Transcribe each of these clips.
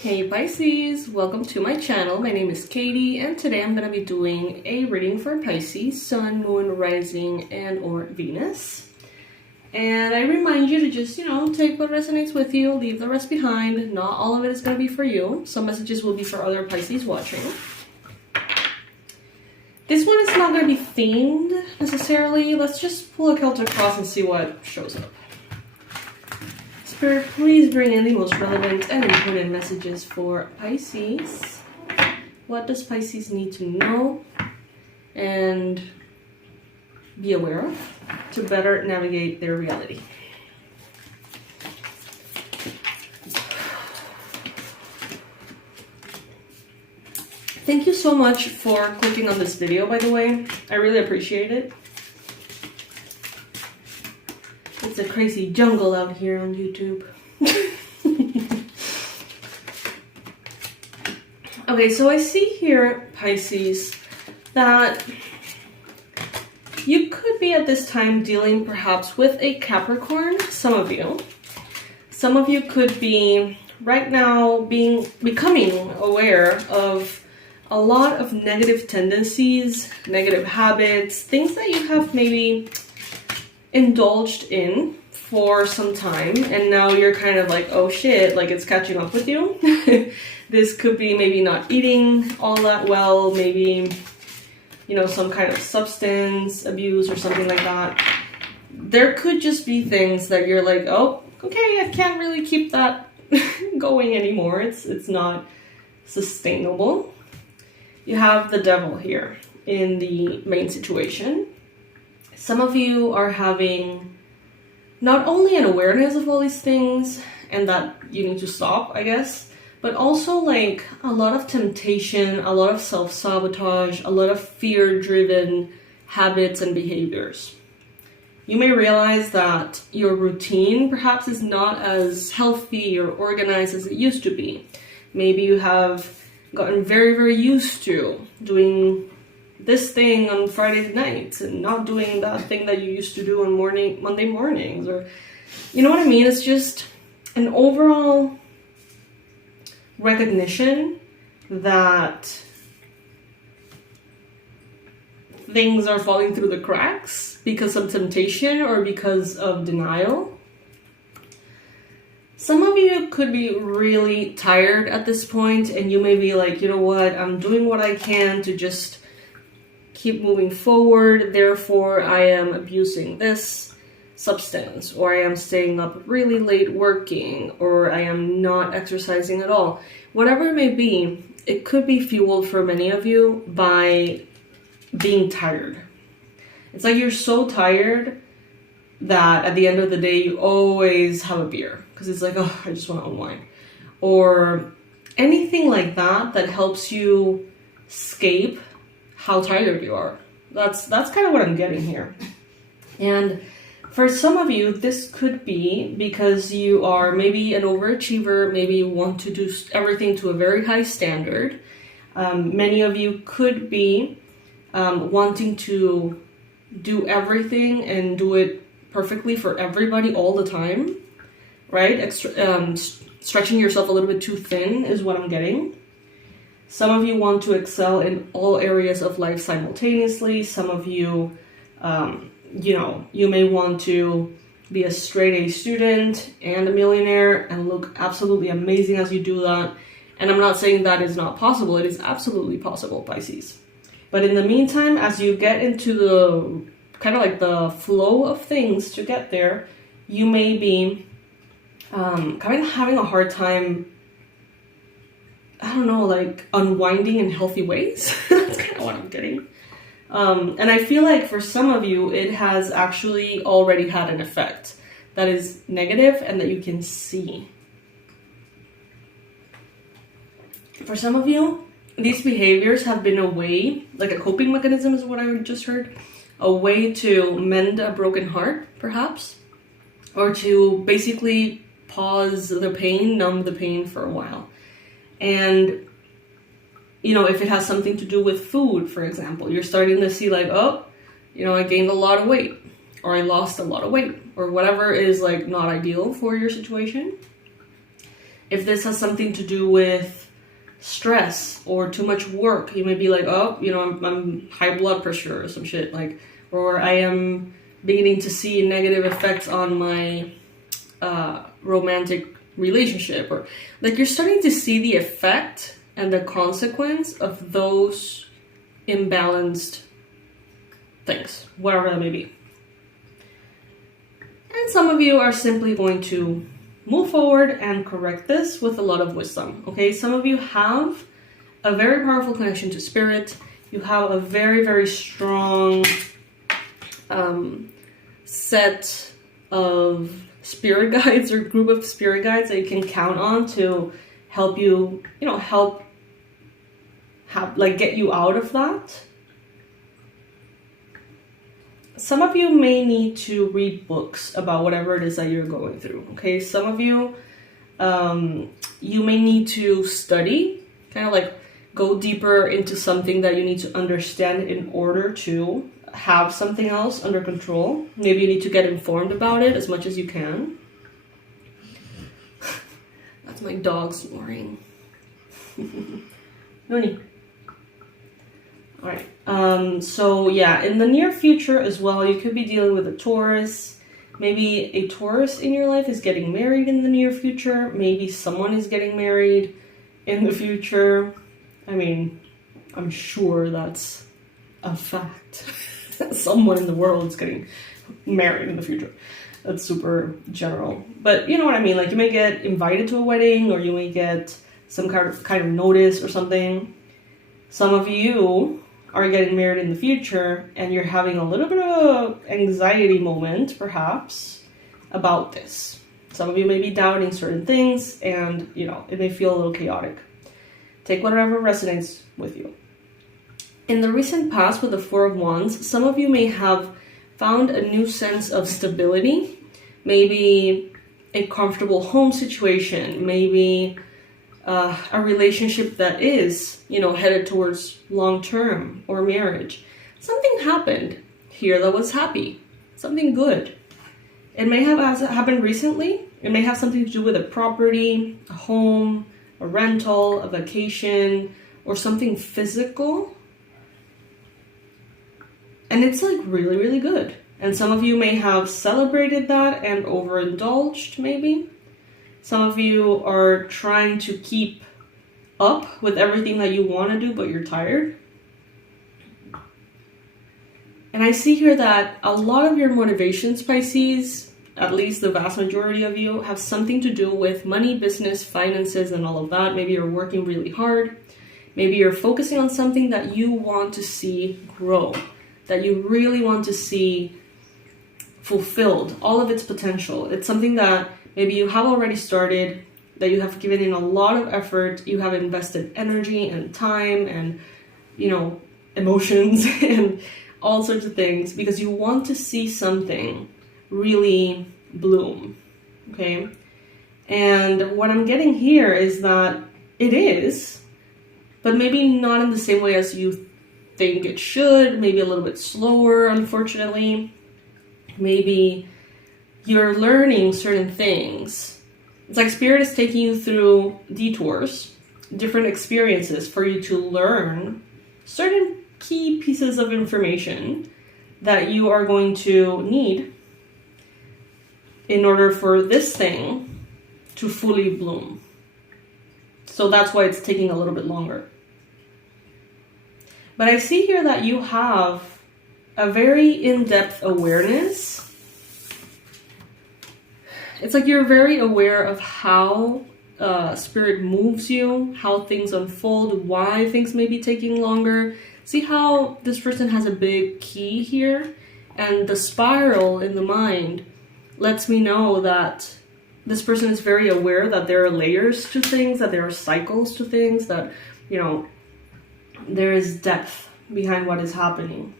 Hey Pisces, welcome to my channel. My name is Katie and today I'm going to be doing a reading for Pisces, Sun, Moon, Rising, and or Venus. And I remind you to just, take what resonates with you, leave the rest behind. Not all of it is going to be for you. Some messages will be for other Pisces watching. This one is not going to be themed necessarily. Let's just pull a Celtic cross and see what shows up. Spirit, please bring in the most relevant and important messages for Pisces. What does Pisces need to know and be aware of to better navigate their reality? Thank you so much for clicking on this video, by the way. I really appreciate it. It's a crazy jungle out here on YouTube. Okay, so I see here, Pisces, that you could be at this time dealing perhaps with a Capricorn, some of you. Some of you could be right now becoming aware of a lot of negative tendencies, negative habits, things that you have maybe indulged in for some time, and now you're kind of like, oh shit, like it's catching up with you. This could be maybe not eating all that well, maybe, some kind of substance abuse or something like that. There could just be things that you're like, oh, okay, I can't really keep that going anymore. It's not sustainable. You have the devil here in the main situation. Some of you are having not only an awareness of all these things and that you need to stop, I guess, but also like a lot of temptation, a lot of self-sabotage, a lot of fear-driven habits and behaviors. You may realize that your routine perhaps is not as healthy or organized as it used to be. Maybe you have gotten very, very used to doing this thing on Friday nights and not doing that thing that you used to do on Monday mornings, or you know what I mean? It's just an overall recognition that things are falling through the cracks because of temptation or because of denial. Some of you could be really tired at this point and you may be like, you know what, I'm doing what I can to just keep moving forward, therefore I am abusing this substance, or I am staying up really late working, or I am not exercising at all. Whatever it may be, it could be fueled for many of you by being tired. It's like you're so tired that at the end of the day you always have a beer because it's like, oh, I just want to unwind, or anything like that that helps you escape how tired you are. That's kind of what I'm getting here. And for some of you, this could be because you are maybe an overachiever, maybe you want to do everything to a very high standard. Many of you could be wanting to do everything and do it perfectly for everybody all the time, right? Stretching yourself a little bit too thin is what I'm getting. Some of you want to excel in all areas of life simultaneously. Some of you, you may want to be a straight A student and a millionaire and look absolutely amazing as you do that. And I'm not saying that is not possible. It is absolutely possible, Pisces. But in the meantime, as you get into the kind of like the flow of things to get there, you may be kind of having a hard time, I don't know, like unwinding in healthy ways. That's kind of what I'm getting. And I feel like for some of you, it has actually already had an effect that is negative and that you can see. For some of you, these behaviors have been a way, like a coping mechanism is what I just heard, a way to mend a broken heart, perhaps, or to basically pause the pain, numb the pain for a while. And, if it has something to do with food, for example, you're starting to see like, oh, I gained a lot of weight, or I lost a lot of weight, or whatever is like not ideal for your situation. If this has something to do with stress or too much work, you may be like, oh, you know, I'm high blood pressure or some shit, like, or I am beginning to see negative effects on my romantic relationship, or like you're starting to see the effect and the consequence of those imbalanced things, whatever that may be. And some of you are simply going to move forward and correct this with a lot of wisdom, okay? Some of you have a very powerful connection to spirit. You have a very, very strong set of spirit guides or group of spirit guides that you can count on to help you, you know, get you out of that. Some of you may need to read books about whatever it is that you're going through, okay? Some of you, you may need to study, kind of like go deeper into something that you need to understand in order to have something else under control. Maybe you need to get informed about it as much as you can. That's my dog snoring. No need. All right. So yeah, in the near future as well, you could be dealing with a Taurus. Maybe a Taurus in your life is getting married in the near future. Maybe someone is getting married in the future. I mean, I'm sure that's a fact. Someone in the world is getting married in the future. That's super general. But you know what I mean? Like you may get invited to a wedding, or you may get some kind of notice or something. Some of you are getting married in the future and you're having a little bit of anxiety moment, perhaps, about this. Some of you may be doubting certain things and, you know, it may feel a little chaotic. Take whatever resonates with you. In the recent past with the Four of Wands, some of you may have found a new sense of stability, maybe a comfortable home situation, maybe a relationship that is, you know, headed towards long-term or marriage. Something happened here that was happy, something good. It may have happened recently. It may have something to do with a property, a home, a rental, a vacation, or something physical. And it's like really, really good. And some of you may have celebrated that and overindulged, maybe. Some of you are trying to keep up with everything that you want to do, but you're tired. And I see here that a lot of your motivations, Pisces, at least the vast majority of you, have something to do with money, business, finances, and all of that. Maybe you're working really hard. Maybe you're focusing on something that you want to see grow, that you really want to see fulfilled, all of its potential. It's something that maybe you have already started, that you have given in a lot of effort, you have invested energy and time and, you know, emotions and all sorts of things because you want to see something really bloom, okay? And what I'm getting here is that it is, but maybe not in the same way as you think it should, maybe a little bit slower, unfortunately. Maybe you're learning certain things. It's like Spirit is taking you through detours, different experiences for you to learn certain key pieces of information that you are going to need in order for this thing to fully bloom. So that's why it's taking a little bit longer. But I see here that you have a very in-depth awareness. It's like you're very aware of how Spirit moves you, how things unfold, why things may be taking longer. See how this person has a big key here? And the spiral in the mind lets me know that this person is very aware that there are layers to things, that there are cycles to things, that, you know, there is depth behind what is happening.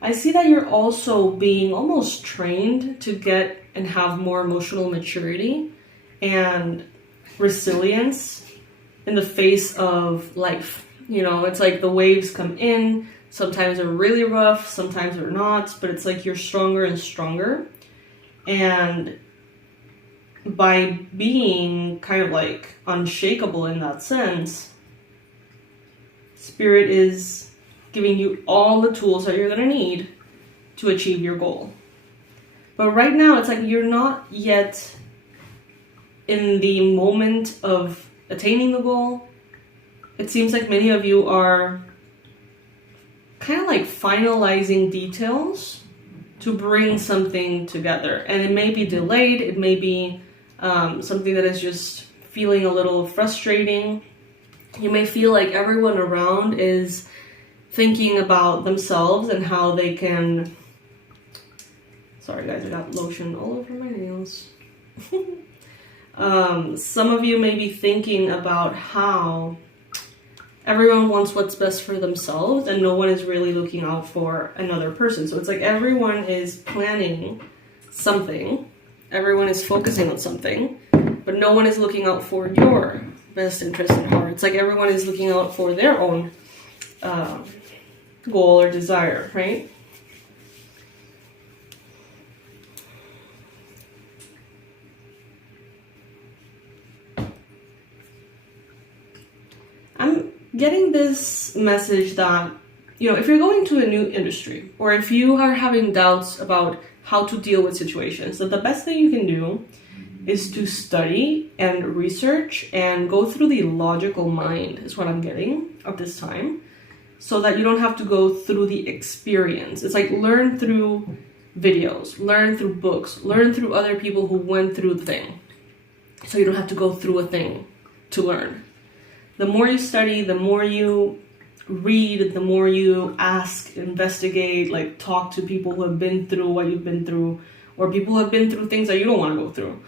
I see that you're also being almost trained to get and have more emotional maturity and resilience in the face of life. You know, it's like the waves come in, sometimes they're really rough, sometimes they're not, but it's like you're stronger and stronger. And by being kind of like unshakable in that sense, Spirit is giving you all the tools that you're going to need to achieve your goal. But right now, it's like you're not yet in the moment of attaining the goal. It seems like many of you are kind of like finalizing details to bring something together. And it may be delayed. It may be something that is just feeling a little frustrating. You may feel like everyone around is thinking about themselves and how they can... Sorry guys, I got lotion all over my nails. Some of you may be thinking about how everyone wants what's best for themselves and no one is really looking out for another person. So it's like everyone is planning something, everyone is focusing on something, but no one is looking out for your best interest at heart. It's like everyone is looking out for their own goal or desire, right? I'm getting this message that, you know, if you're going to a new industry or if you are having doubts about how to deal with situations, that the best thing you can do is to study and research and go through the logical mind is what I'm getting at this time, so that you don't have to go through the experience. It's like learn through videos, learn through books, learn through other people who went through the thing, so you don't have to go through a thing to learn. The more you study, the more you read, the more you ask, investigate, like talk to people who have been through what you've been through, or people who have been through things that you don't want to go through,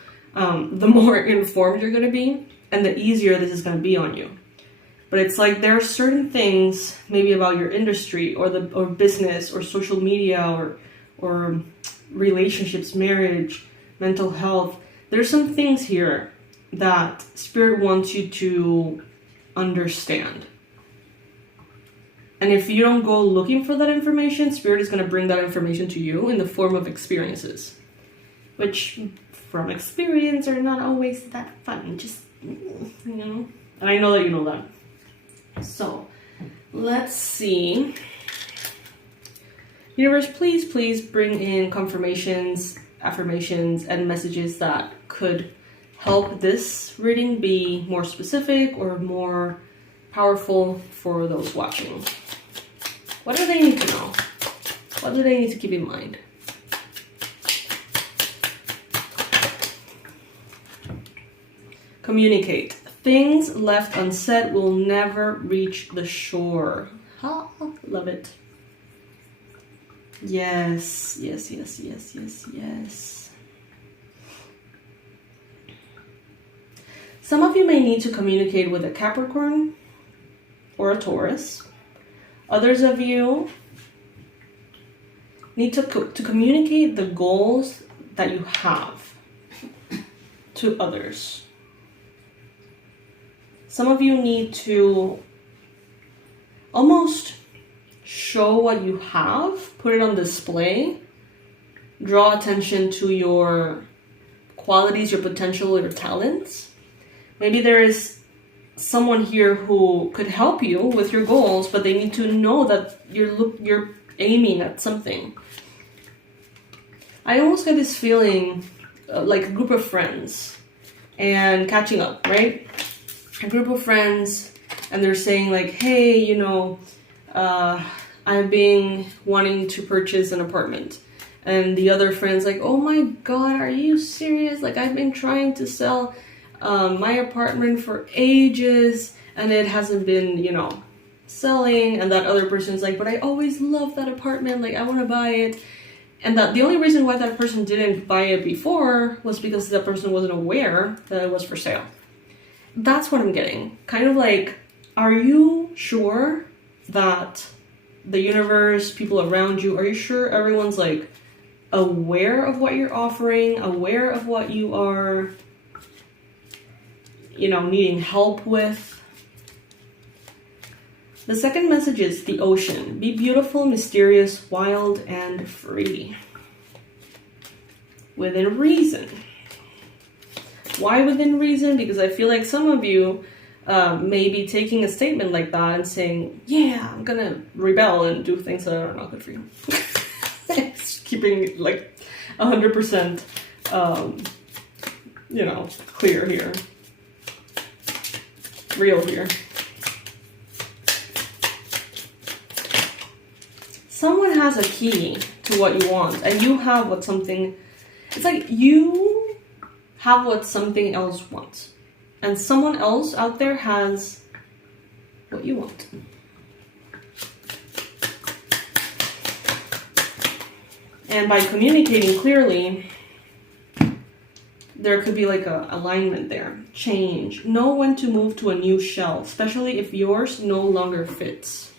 the more informed you're going to be, and the easier this is going to be on you. But it's like there are certain things, maybe about your industry or business or social media or relationships, marriage, mental health. There's some things here that Spirit wants you to understand. And if you don't go looking for that information, Spirit is going to bring that information to you in the form of experiences, which from experience are not always that fun, just, you know, and I know that you know that. So let's see. Universe, please bring in confirmations, affirmations, and messages that could help this reading be more specific or more powerful for those watching. What do they need to know? What do they need to keep in mind? Communicate. Things left unsaid will never reach the shore. Oh, love it. Yes. Some of you may need to communicate with a Capricorn or a Taurus. Others of you need to communicate the goals that you have to others. Some of you need to almost show what you have, put it on display, draw attention to your qualities, your potential, your talents. Maybe there is someone here who could help you with your goals, but they need to know that you're aiming at something. I almost get this feeling like a group of friends and catching up, right? A group of friends, and they're saying like, hey, you know, I've been wanting to purchase an apartment. And the other friend's like, oh my God, are you serious? Like, I've been trying to sell my apartment for ages and it hasn't been, you know, selling. And that other person's like, but I always loved that apartment. Like, I want to buy it. And that the only reason why that person didn't buy it before was because that person wasn't aware that it was for sale. That's what I'm getting. Kind of like, are you sure that the universe, people around you, are you sure everyone's like aware of what you're offering, aware of what you are, you know, needing help with? The second message is the ocean. Be beautiful, mysterious, wild, and free. Within reason. Why within reason? Because I feel like some of you may be taking a statement like that and saying, yeah, I'm gonna rebel and do things that are not good for you. Keeping like 100% you know, clear here, real here. Someone has a key to what you want, and you have what something, it's like you have what something else wants, and someone else out there has what you want. And by communicating clearly, there could be like a alignment there. Change. Know when to move to a new shell, especially if yours no longer fits.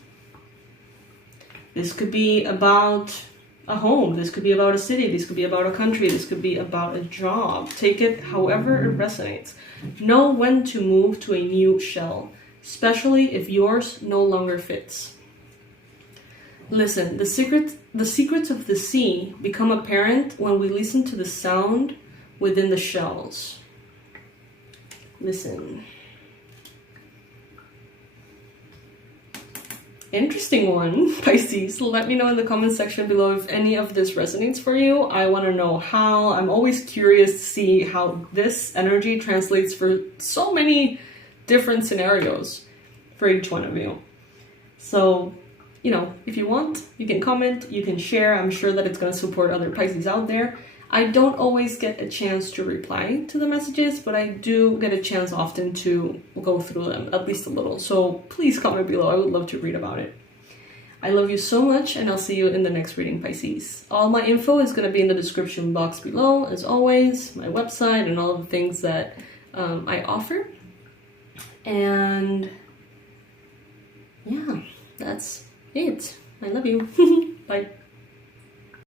This could be about a home. This could be about a city. This could be about a country. This could be about a job. Take it however it resonates. Know when to move to a new shell, especially if yours no longer fits. Listen, the secrets of the sea become apparent when we listen to the sound within the shells. Listen. Interesting one, Pisces. Let me know in the comment section below if any of this resonates for you. I want to know how. I'm always curious to see how this energy translates for so many different scenarios for each one of you. So, you know, if you want, you can comment, you can share. I'm sure that it's going to support other Pisces out there. I don't always get a chance to reply to the messages, but I do get a chance often to go through them, at least a little. So please comment below. I would love to read about it. I love you so much, and I'll see you in the next reading, Pisces. All my info is going to be in the description box below, as always, my website and all of the things that I offer. And yeah, that's it. I love you. Bye.